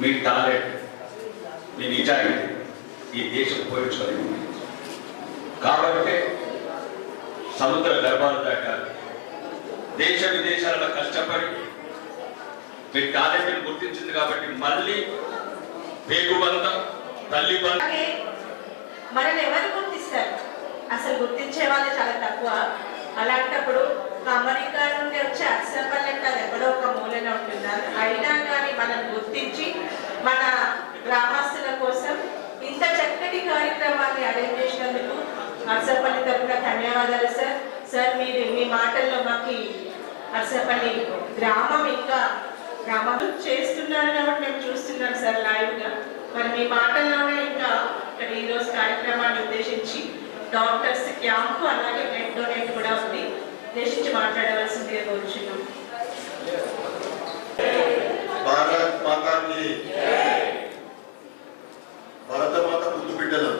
మీ talent, మీ నిజాయితీ ఈ దేశం పోయించుకోలేదు. కాబట్టి సముద్ర గర్భాలు దాకా దేశ విదేశాలలో కష్టపడి మీ టాలెంట్ని గుర్తించింది కాబట్టి మళ్ళీ పేగుబంధం తల్లి బంధం మనల్ని ఎవరు గుర్తిస్తారు? అసలు గుర్తించే వాళ్ళు చాలా తక్కువ. అలాంటప్పుడు అమెరికా నుండి వచ్చే అక్సపల్లెట్ అది ఎక్కడో ఒక మూలన ఉంటున్నారు. అయినా కానీ మనం గుర్తించి మన గ్రామస్తుల కోసం ఇంత చక్కటి కార్యక్రమాన్ని అరేంజ్ చేసినందుకు అక్సపల్లి తరఫున ధన్యవాదాలు సార్. సార్ మీరు మీ మాటల్లో మాకు అక్సపల్లి గ్రామం ఇంకా గ్రామం చేస్తున్నారు కాబట్టి మేము చూస్తున్నాం సార్ లైవ్గా. మరి మీ మాటల్లోనే ఇంకా ఇక్కడ ఈరోజు కార్యక్రమాన్ని ఉద్దేశించి డాక్టర్స్ క్యాంపు అలాగే బ్లడ్ డొనేట్ కూడా ఉంది, ఉద్దేశించి మాట్లాడవలసిందిగా కోరుచున్నాం. భారత్ మాతాకి భరతమాత ముందు బిడ్డలు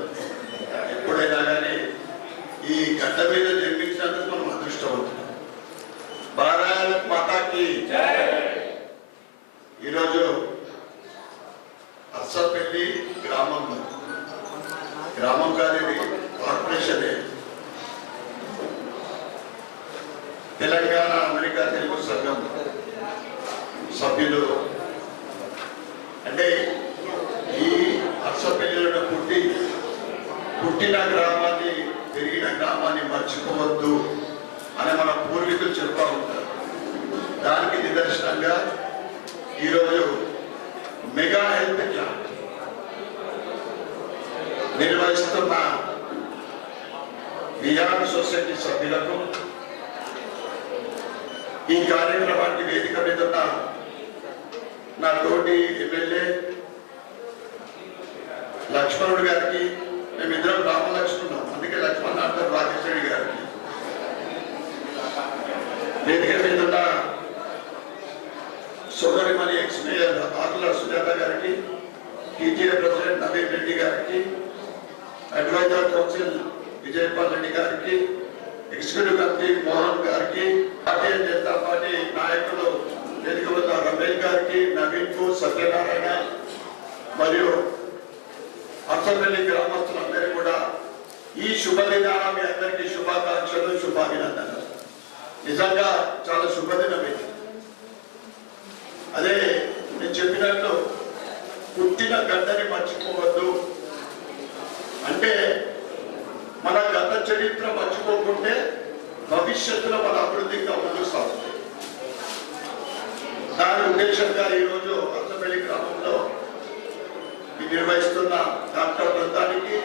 ఎప్పుడైనా కానీ ఈ గడ్డ మీద జన్మించినందుకు మనం అదృష్టవంతులు. భారత్ మాతాకి ఈరోజు అర్సపల్లి గ్రామం కానిది కార్పొరేషన్ తెలంగాణ అమెరికా తెలుగు సంఘం సభ్యులు అంటే ఈ అర్సపల్లిలో పుట్టిన గ్రామాన్ని పెరిగిన గ్రామాన్ని మర్చిపోవద్దు అని మన పూర్వీకులు చెప్తా ఉంటారు. దానికి నిదర్శనంగా ఈరోజు మెగా హెల్త్ క్యాంప్ నిర్వహిస్తున్న విజయాన్ సొసైటీ సభ్యులకు ఈ కార్యక్రమానికి వేదిక మీద ఉన్న నా తోటి ఎమ్మెల్యే లక్ష్మణుడు గారికి, మేమిద్దరం రామలక్ష్మణుడు అందుకే లక్ష్మణ్ అంటారు, రాకేష్ రెడ్డి గారికి, వేదిక మీద ఉన్న సోదరిమణి ఎక్స్ మేయర్ ఆకుల సుజాత గారికి, టీటీఏ ప్రెసిడెంట్ నవీన్ రెడ్డి గారికి, అడ్వైజర్ కౌన్సిల్ విజయపాల్ రెడ్డి గారికి, ఎగ్జిక్యూటివ్ కమిటీ మోహన్ గారికి, భారతీయ జనతా పార్టీ నాయకులు వేదిక వద్ద రమేష్ గారికి, నవీన్ కు, సత్యనారాయణ మరియు అర్సపల్లి గ్రామస్తులందరూ కూడా ఈ శుభదినాన మీ అందరికీ శుభాకాంక్షలు, శుభాభినందనలు. నిజంగా చాలా శుభదినం ఇది. అదే నేను చెప్పినట్లు పుట్టిన గడ్డని మర్చిపోవద్దు అంటే మన గత చరిత్ర మర్చిపోకుంటే భవిష్యత్తులో మన అభివృద్ధిగా ముందుకు సాగుతుంది. దాని ఉద్దేశంగా ఈరోజు అర్సపల్లి గ్రామంలో నిర్వహిస్తున్న డాక్టర్ బృందానికి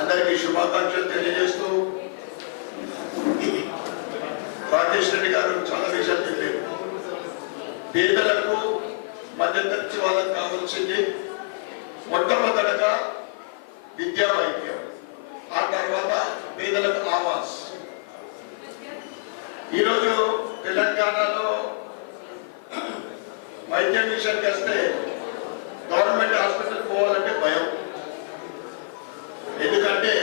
అందరికీ శుభాకాంక్షలు తెలియజేస్తూ రాకేష్ రెడ్డి గారు చాలా విషయాలు చెప్పారు. పేదలకు మధ్యతరగతి వాళ్ళకు కావాల్సింది మొట్టమొదటగా విద్యా వైద్యం, ఆ తర్వాత పేదలకు ఆవాస్. ఈరోజు తెలంగాణలో వైద్యం విషయానికి వస్తే గవర్నమెంట్ హాస్పిటల్ పోవాలంటే భయం. ఎందుకంటే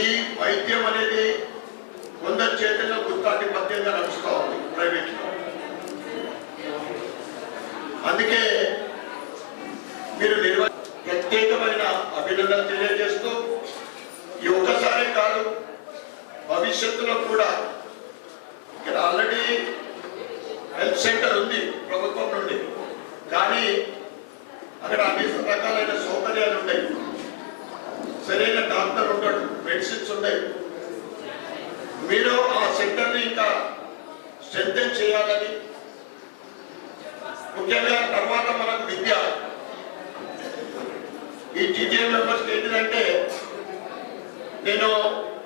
ఈ వైద్యం అనేది కొందరి చేతుల్లో గుత్తాధిపత్యంగా నడుస్తూ ఉంది ప్రైవేట్లో. అందుకే మీరు ప్రత్యేకమైన అభినందనలు తెలియజేస్తూ ఈ ఒక్కసారి కాదు భవిష్యత్తులో కూడా ఇక్కడ ఆల్రెడీ హెల్త్ సెంటర్ ఉంది ప్రభుత్వం నుండి, కానీ అక్కడ అన్ని రకాలైన సౌకర్యాలు ఉంటాయి, సరైన డాక్టర్ ఉంటాడు, మెడిసిన్స్ ఉంటాయి. మీరు ఆ సెంటర్ని ఇంకా స్ట్రెంథెన్ చేయాలని, ముఖ్యంగా తర్వాత మనకు విద్య ఈ టీటీఏ మెంబర్స్కి ఏంటంటే నేను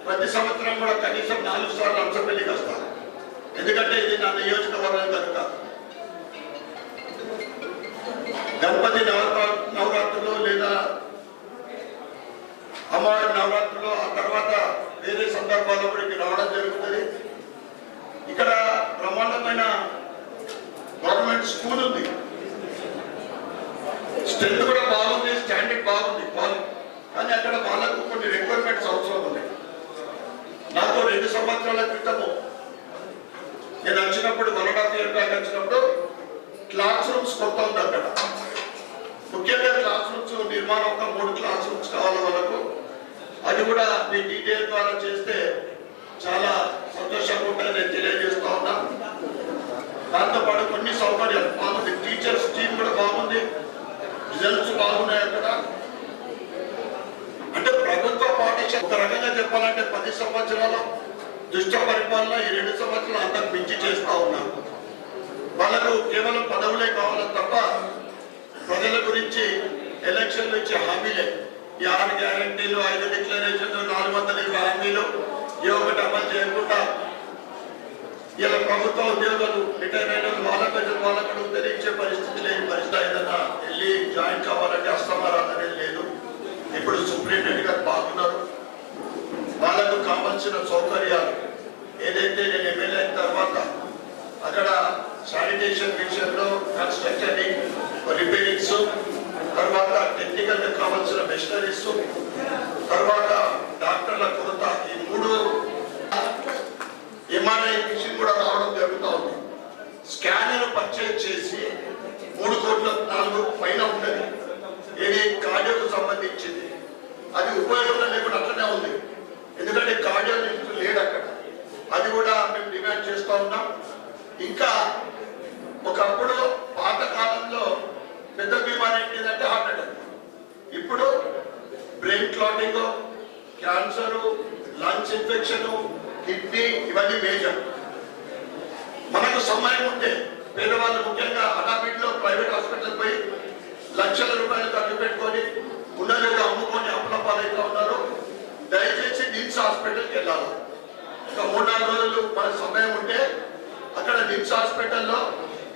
ప్రతి సంవత్సరం కూడా కనీసం 4 సార్లు అర్సపల్లికి వస్తాను. ఎందుకంటే ఇది నా నియోజకవర్గం కనుక. గణపతి నవరాత్రులు లేదా అమ్మవారి నవరాత్రులు, ఆ తర్వాత వేరే సందర్భాల్లో కూడా ఇక్కడ రావడం జరుగుతుంది. ఇక్కడ బ్రహ్మాండమైన గవర్నమెంట్ స్కూల్ ఉంది, స్ట్రెంత్ కూడా బాగుంది, స్టాండర్డ్ బాగుంది, కానీ అక్కడ వాళ్ళకు కొన్ని రిక్వైర్మెంట్స్ అవసరం ఉన్నాయి. నాకు 2 సంవత్సరాల క్రితము నేను వచ్చినప్పుడు 1.5 years బ్యాక్ వచ్చినప్పుడు క్లాస్ రూమ్స్ కొత్త కూడా మీ డీటెయిల్ ద్వారా చేస్తే చాలా సంతోషంగా ఉంటుందని నేను తెలియజేస్తా ఉన్నా. దాంతోపాటు కొన్ని సౌకర్యాలు బాగుంది, టీచర్స్ టీం కూడా బాగుంది, రిజల్ట్స్ బాగున్నాయి అక్కడ. అంటే ప్రభుత్వ పాఠశాల ఒక రకంగా చెప్పాలంటే 10 సంవత్సరాల దుష్ట పరిపాలన ఈ 2 సంవత్సరాలు అంతకు మించి చేస్తా ఉన్నారు. వాళ్ళకు కేవలం పదవులే కావాలి తప్ప ప్రజల గురించి ఎలక్షన్లు ఇచ్చే హామీలే, ఈ 6 గ్యారంటీలు, 5 డిక్లరేషన్లు, 420 హామీలు ఏ ఒకటి అమలు చేయకుండా ఇలా ప్రభుత్వ ఉద్యోగాలు రిటైర్ అయిన వాళ్ళకు తెలియచే పరిస్థితి లేని పరిస్థితి. ఏదైనా వెళ్ళి జాయిన్ కావాలంటే అస్తమారాధనే లేదు. ఇప్పుడు సుప్రీంటెండెంట్ గారు బాగున్నారు, వాళ్ళకు కావాల్సిన సౌకర్యాలు ఏదైతే నేను ఎమ్మెల్యే అయిన తర్వాత అక్కడ శానిటేషన్ విషయంలో కన్స్ట్రక్షన్ రిపేరింగ్స్, తర్వాత టెక్నికల్ గా కావాల్సిన మెషినరీస్, తర్వాత డాక్టర్ల కొరత, ఈ 3 ఎంఆర్ఐ మిషన్ కూడా రావడం జరుగుతూ ఉంది. స్కానర్ పర్చేజ్ చేసి 3 కోట్ల 4 పైన ఉన్నది, ఏది కార్డియోకు సంబంధించింది. అది ఉపయోగంలో లేకుండా అట్లనే ఉంది, ఎందుకంటే కార్డియాలజిస్ట్ లేడు అక్కడ. అది కూడా మేము డిమాండ్ చేస్తూ ఉన్నాం. ఇంకా ఒకప్పుడు పాత కాలంలో పెద్ద బీమారి ఏంటిదంటే హార్ట్ అటాక్, ఇప్పుడు brain clotting, cancer, lungs infection, kidney, ఇవన్నీ మేజర్. మనకు సమయం ఉంటే పేదవాళ్ళు ముఖ్యంగా హడావిడిలో ప్రైవేట్ హాస్పిటల్ పోయి లక్షల రూపాయలు ఖర్చు పెట్టుకొని ఉన్నదిగా అమ్ముకొని అప్పుల పాలైతే ఉన్నారు. దయచేసి నిమ్స్ హాస్పిటల్కి వెళ్ళాలి. ఇంకా 3-4 రోజులు మన సమయం ఉంటే అక్కడ నిమ్స్ హాస్పిటల్లో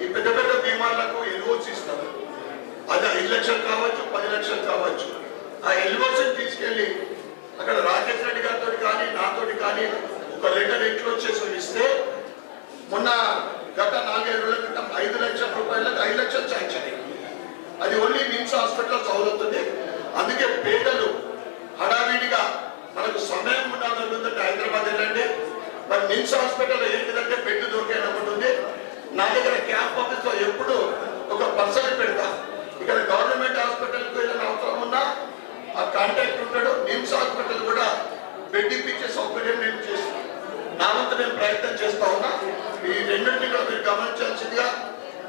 ఈ పెద్ద పెద్ద బీమార్లకు ఎల్ఓసి ఇస్తారు. అది 5 లక్షలు కావచ్చు, 10 లక్షలు కావచ్చు. ఆ ఎల్ఓసిని తీసుకెళ్లి అక్కడ రాకేష్ రెడ్డి గారితో కానీ నాతోటి కానీ ఒక లెటర్ ఇంక్లోజ్ చేసి ఇస్తే మొన్న గత 4-5 రోజుల క్రితం 5 లక్షల రూపాయలకు 5 లక్షలు శాంక్షన్ అయింది. అది ఓన్లీ నిమ్స్ హాస్పిటల్ అవుతుంది. అందుకే పేదలు హడావిడిగా మనకు సమయం ఉండాలంటే హైదరాబాద్ వెళ్ళండి. మరి నిమ్స్ హాస్పిటల్ ఏంటిదంటే బెడ్ దొరికేటప్పుడు ఉంది. నా దగ్గర క్యాంప్ ఆఫీస్ లో ఎప్పుడు ఒక పర్సన్ పెడతా. ఇక్కడ గవర్నమెంట్ హాస్పిటల్కి ఏదైనా అవసరం ఉన్నా ఆ కాంటాక్ట్ ఉంటాడు. నిమ్స్ హాస్పిటల్ కూడా బెడ్ ఇప్పించే సౌకర్యం నేను చేస్తాను. నా వంతు నేను ప్రయత్నం చేస్తా ఉన్నా. ఈ రెండింటిని కూడా మీరు గమనించాల్సిందిగా.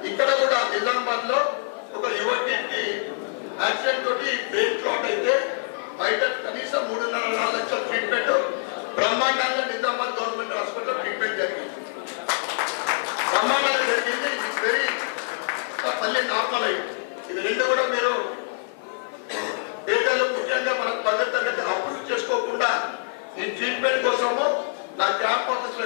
ఇక్కడ కూడా నిజామాబాద్ లో ఒక యువతికి యాక్సిడెంట్ తోటి బ్రెయిన్ క్లాట్ అయితే బయట కనీసం 3.5-4 లక్షల ట్రీట్మెంట్ బ్రహ్మాండంగా నిజామాబాద్ గవర్నమెంట్ హాస్పిటల్ ట్రీట్మెంట్ జరిగింది. బ్రహ్మాండంగా జరిగింది. ఇది వెరీ మళ్ళీ నార్మల్ అయింది. ఇవి 2 కూడా మీరు పేదలు ముఖ్యంగా మనకు 10వ తరగతి అప్పులు చేసుకోకుండా ఈ ట్రీట్మెంట్ కోసము నా క్యాంప్ ఆఫీస్ లో